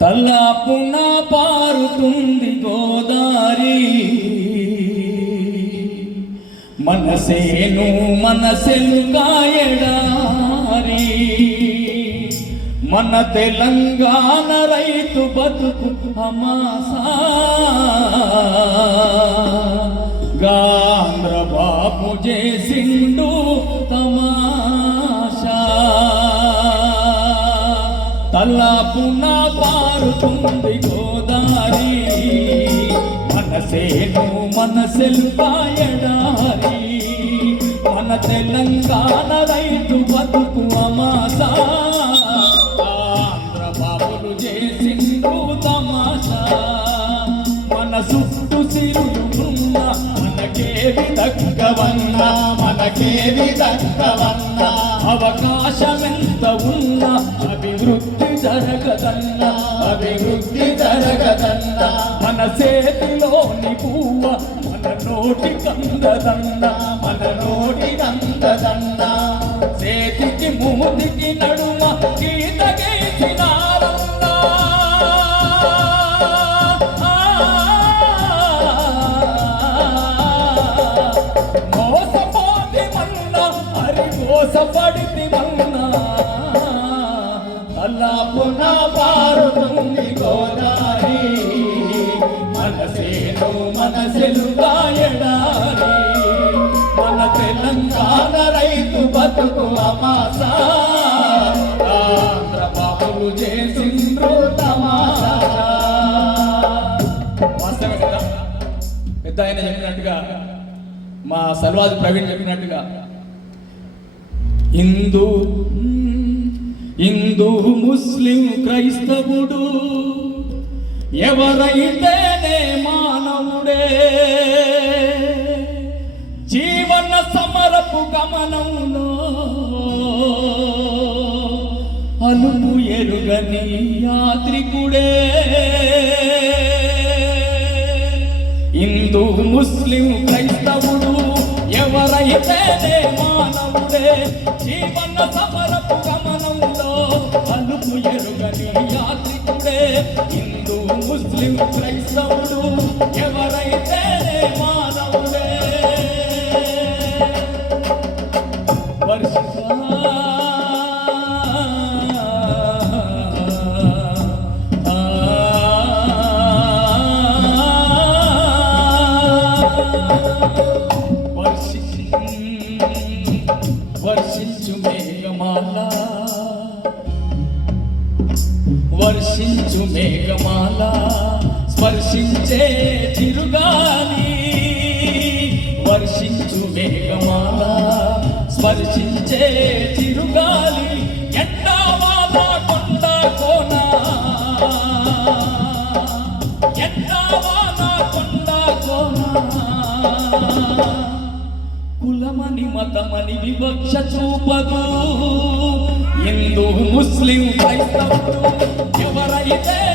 తల్లాపున పారుతుంది గోదారి. మనసేను మనసెను కాయడారి. మన తెలంగాణ రైతు బతుకు అమాసా గాంధ్ర బాబు చేసిండు తల్లాపున పారుతుంది గోదారి మనసేను మనసెలు కాయడారి మన తెలంగాణ రైతు బతుకు అమాసా. ఆంధ్ర బాబులు చేసిండు తమాషా. మన చుట్టూ సిరులున్న మనకేవి దక్కవన్నా మనకేవి దక్కవన్నా అవకాశమెంత ఉన్నా జరగదన్నా అభివృద్ధి జరగదన్నా. మన చేతిలోని పువ్వ మన నోటి కందదన్నా మన నోటి కందదన్నా చేతికి మూతికి నడుమ అల్లా పునా పారుతుంది గోదారి. మనసేను మనసెలు గాయడారి. మన తెలంగాణ రైతు బతుకు అమాసా. ఆంధ్ర బాబులు చేసిండ్రు తమాసా. వాస్తవమే కదా? పెద్ద ఆయన చెప్పినట్టుగా మా సల్వాజ్ ప్రవీణ్ చెప్పినట్టుగా హిందూ హిందూ ముస్లిం క్రైస్తవుడు ఎవరైతేనే మానవుడే? జీవన సమరపు గమనంలో అలుపు ఎరుగని యాత్రికుడే. హిందూ ముస్లిం క్రైస్తవుడు ఎవరైతేనే మానవుడే? జీవన సమరపు దేశంలో అలుపు ఎరుగని యాత్రికుడే హిందూ ముస్లిం క్రైస్తవుడు ఎవరై మంచు మేఘమాల స్పర్శించే చిరుగాలి వర్షించు మేఘమాల స్పర్శించే చిరుగాలి ఎండావాన కొండ కోన? ఎండావాన కొండ కోన? కులమని మతమని వివక్ష చూపదు. హిందూ ముస్లిం క్రైస్తవుడు ఎవరైతేనే మానవుడే